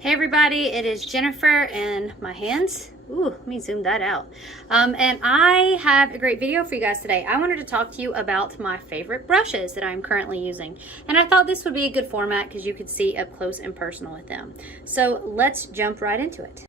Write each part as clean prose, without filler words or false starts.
Hey everybody, it is Jennifer and my hands. Ooh, let me zoom that out. And I have a great video for you guys today. I wanted to talk to you about my favorite brushes that I'm currently using. And I thought this would be a good format because you could see up close and personal with them. So let's jump right into it.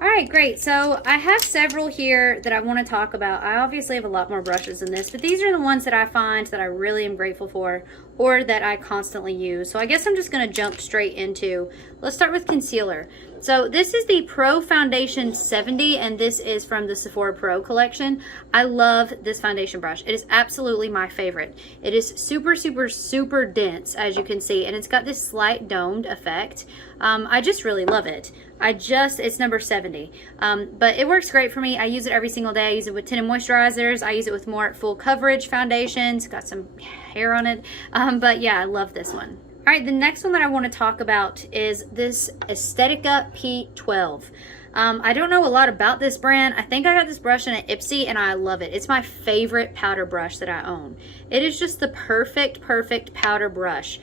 Alright, great. So I have several here that I want to talk about. I obviously have a lot more brushes than this, but these are the ones that I find that I really am grateful for or that I constantly use. So I guess I'm just going to jump straight into, let's start with concealer. So this is the Pro Foundation 70 and this is from the Sephora Pro collection. I love this foundation brush. It is absolutely my favorite. It is super, super, super dense, as you can see, and it's got this slight domed effect. I just really love it. It's number 70, but it works great for me. I use it every single day. I use it with tinted moisturizers. I use it with more full coverage foundations. Got some hair on it, but yeah, I love this one. All right, the next one that I want to talk about is this Estetica P12. I don't know a lot about this brand. I think I got this brush in an Ipsy and I love it. It's my favorite powder brush that I own. It is just the perfect powder brush.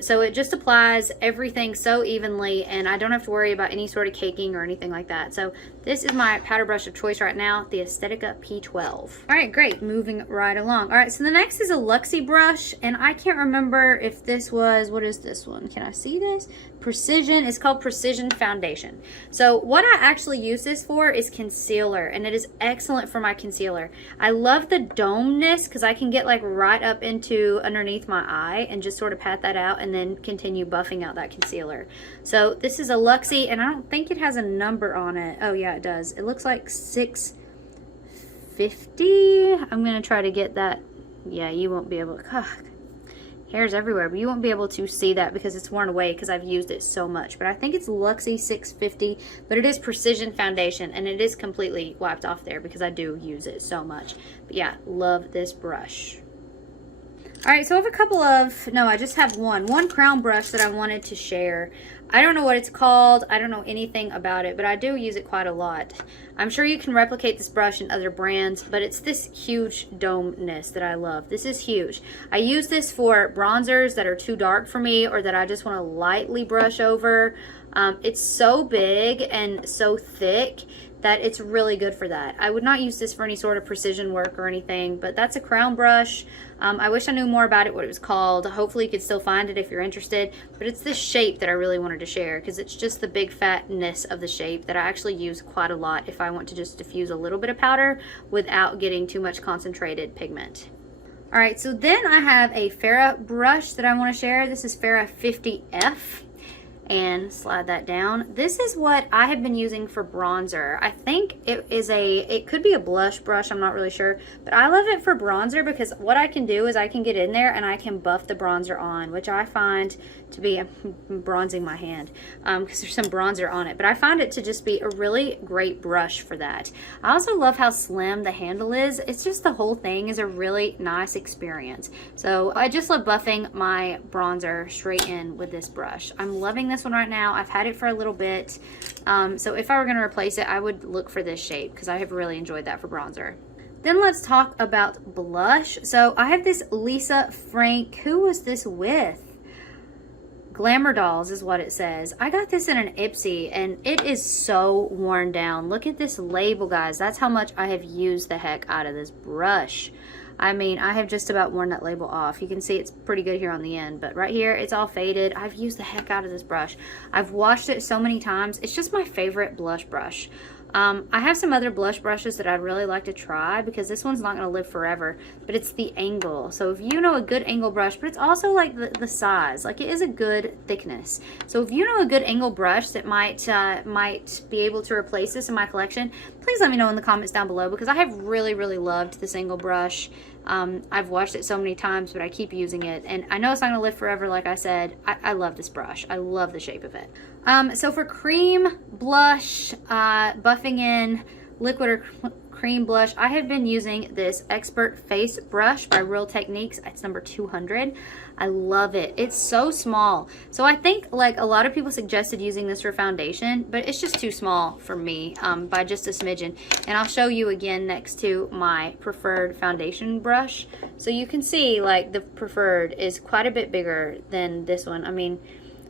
So it just applies everything so evenly and I don't have to worry about any sort of caking or anything like that. So this is my powder brush of choice right now, the Estetica P12. All right, great, moving right along. All right, so the next is a LUXIE brush and I can't remember if this was, what is this one? Can I see this? Precision, it's called Precision Foundation. So what I actually use this for is concealer and it is excellent for my concealer. I love the domeness because I can get like right up into underneath my eye and just sort of pat that out and then continue buffing out that concealer. So this is a LUXIE and I don't think it has a number on it. Oh yeah, it does. It looks like 650. I'm gonna try to get that. Yeah, you won't be able to, hairs everywhere, but you won't be able to see that because it's worn away because I've used it so much. But I think it's LUXIE 650, but it is Precision Foundation and it is completely wiped off there because I do use it so much. But yeah, love this brush. All right, so I have a couple of, no, I just have one crown brush that I wanted to share. I don't know what it's called. I don't know anything about it, but I do use it quite a lot. I'm sure you can replicate this brush in other brands, but it's this huge domeness that I love. This is huge. I use this for bronzers that are too dark for me or that I just want to lightly brush over. It's so big and so thick that it's really good for that. I would not use this for any sort of precision work or anything, but that's a crown brush. I wish I knew more about it, what it was called. Hopefully you could still find it if you're interested, but it's this shape that I really wanted to share because it's just the big fatness of the shape that I actually use quite a lot if I want to just diffuse a little bit of powder without getting too much concentrated pigment. All right, so then I have a F.A.R.A.H brush that I want to share. This is F.A.R.A.H 50F. And slide that down. This is what I have been using for bronzer. I think it could be a blush brush, I'm not really sure, but I love it for bronzer because what I can do is I can get in there and I can buff the bronzer on, which I find to be, I'm bronzing my hand because there's some bronzer on it, but I find it to just be a really great brush for that. I also love how slim the handle is. It's just the whole thing is a really nice experience. So I just love buffing my bronzer straight in with this brush. I'm loving this one right now. I've had it for a little bit. So if I were going to replace it, I would look for this shape because I have really enjoyed that for bronzer. Then let's talk about blush. So I have this Lisa Frank. Who was this with? Glamour Dolls is what it says. I got this in an Ipsy and it is so worn down. Look at this label, guys. That's how much I have used the heck out of this brush. I mean, I have just about worn that label off. You can see it's pretty good here on the end, but right here, it's all faded. I've used the heck out of this brush. I've washed it so many times. It's just my favorite blush brush. I have some other blush brushes that I'd really like to try because this one's not going to live forever, but it's the angle. So if you know a good angle brush, but it's also like the size, like it is a good thickness. So if you know a good angle brush that might be able to replace this in my collection, please let me know in the comments down below because I have really loved this angle brush. I've washed it so many times, but I keep using it and I know it's not going to live forever. Like I said, I love this brush. I love the shape of it. So for cream blush, buffing in liquid or cream blush, I have been using this Expert Face Brush by Real Techniques. It's number 200. I love it. It's so small. So I think like a lot of people suggested using this for foundation, but it's just too small for me by just a smidgen. And I'll show you again next to my preferred foundation brush. So you can see like the preferred is quite a bit bigger than this one. I mean,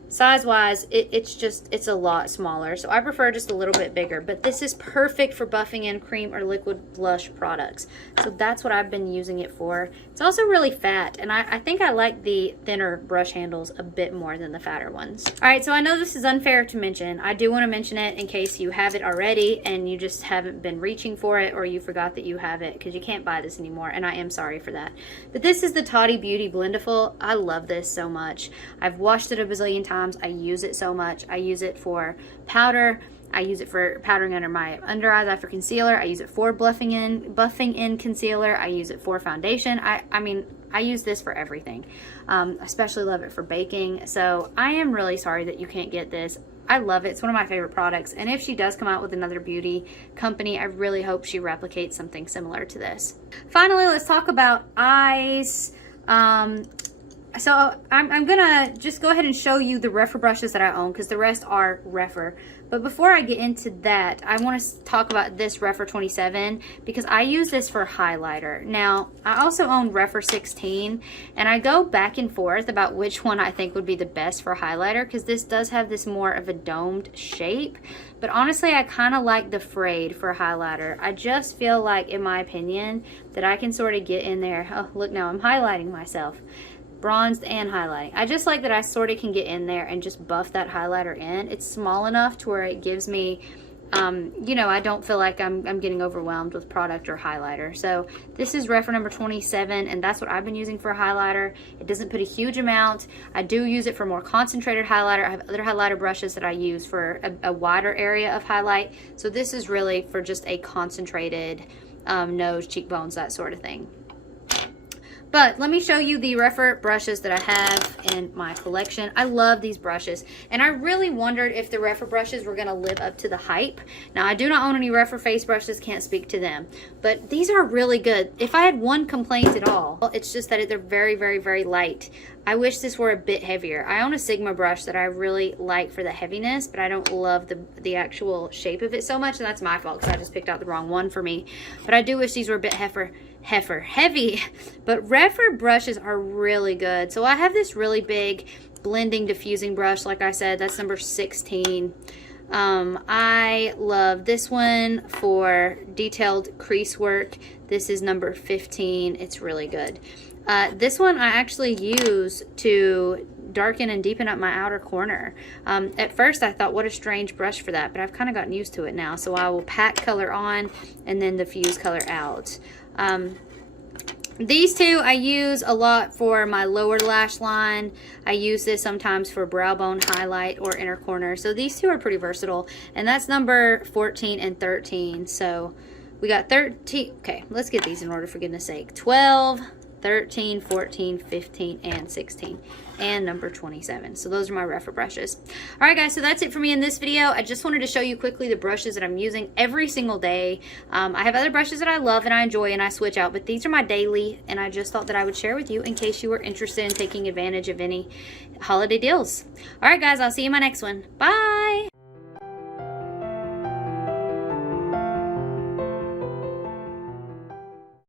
size wise, it's a lot smaller. So I prefer just a little bit bigger, but this is perfect for buffing in cream or liquid blush products. So that's what I've been using it for. It's also really fat, and I think I like the thinner brush handles a bit more than the fatter ones. All right, so I know this is unfair to mention. I do want to mention it in case you have it already and you just haven't been reaching for it, or you forgot that you have it, because you can't buy this anymore, and I am sorry for that. But this is the Toddy Beauty Blendiful. I love this so much. I've washed it a bazillion times. I use it so much. I use it for powder. I use it for powdering under my under eyes after concealer. I use it for buffing in concealer. I use it for foundation. I mean, I use this for everything. Especially love it for baking. So I am really sorry that you can't get this. I love it. It's one of my favorite products. And if she does come out with another beauty company, I really hope she replicates something similar to this. Finally, let's talk about eyes. So I'm gonna just go ahead and show you the Rephr brushes that I own, because the rest are Rephr. But before I get into that, I want to talk about this Rephr 27, because I use this for highlighter. Now, I also own Rephr 16, and I go back and forth about which one I think would be the best for highlighter, because this does have this more of a domed shape. But honestly, I kind of like the F.A.R.A.H for highlighter. I just feel like, in my opinion, that I can sort of get in there. Oh, look, now I'm highlighting myself. Bronzed and highlighting. I just like that I sort of can get in there and just buff that highlighter in. It's small enough to where it gives me, you know, I don't feel like I'm getting overwhelmed with product or highlighter. So this is Rephr number 27, and that's what I've been using for a highlighter. It doesn't put a huge amount. I do use it for more concentrated highlighter. I have other highlighter brushes that I use for a wider area of highlight. So this is really for just a concentrated nose, cheekbones, that sort of thing. But let me show you the Rephr brushes that I have in my collection. I love these brushes, and I really wondered if the Rephr brushes were going to live up to the hype. Now, I do not own any Rephr face brushes, can't speak to them, but these are really good. If I had one complaint at all, it's just that they're very, very, very light. I wish this were a bit heavier. I own a Sigma brush that I really like for the heaviness, but I don't love the actual shape of it so much, and that's my fault because I just picked out the wrong one for me. But I do wish these were a bit heavy. But Rephr brushes are really good. So I have this really big blending diffusing brush, like I said, that's number 16. I love this one for detailed crease work. This is number 15. It's really good. This one I actually use to darken and deepen up my outer corner. At first I thought, what a strange brush for that, but I've kind of gotten used to it now. So I will pack color on and then diffuse color out. These two I use a lot for my lower lash line. I use this sometimes for brow bone highlight or inner corner. So these two are pretty versatile, and that's number 14 and 13. So we got 13. Okay, let's get these in order, for goodness sake. 12, 13, 14, 15, and 16, and number 27. So those are my Rephr brushes. All right, guys, so that's it for me in this video. I just wanted to show you quickly the brushes that I'm using every single day. I have other brushes that I love and I enjoy and I switch out, but these are my daily, and I just thought that I would share with you in case you were interested in taking advantage of any holiday deals. All right, guys, I'll see you in my next one. Bye.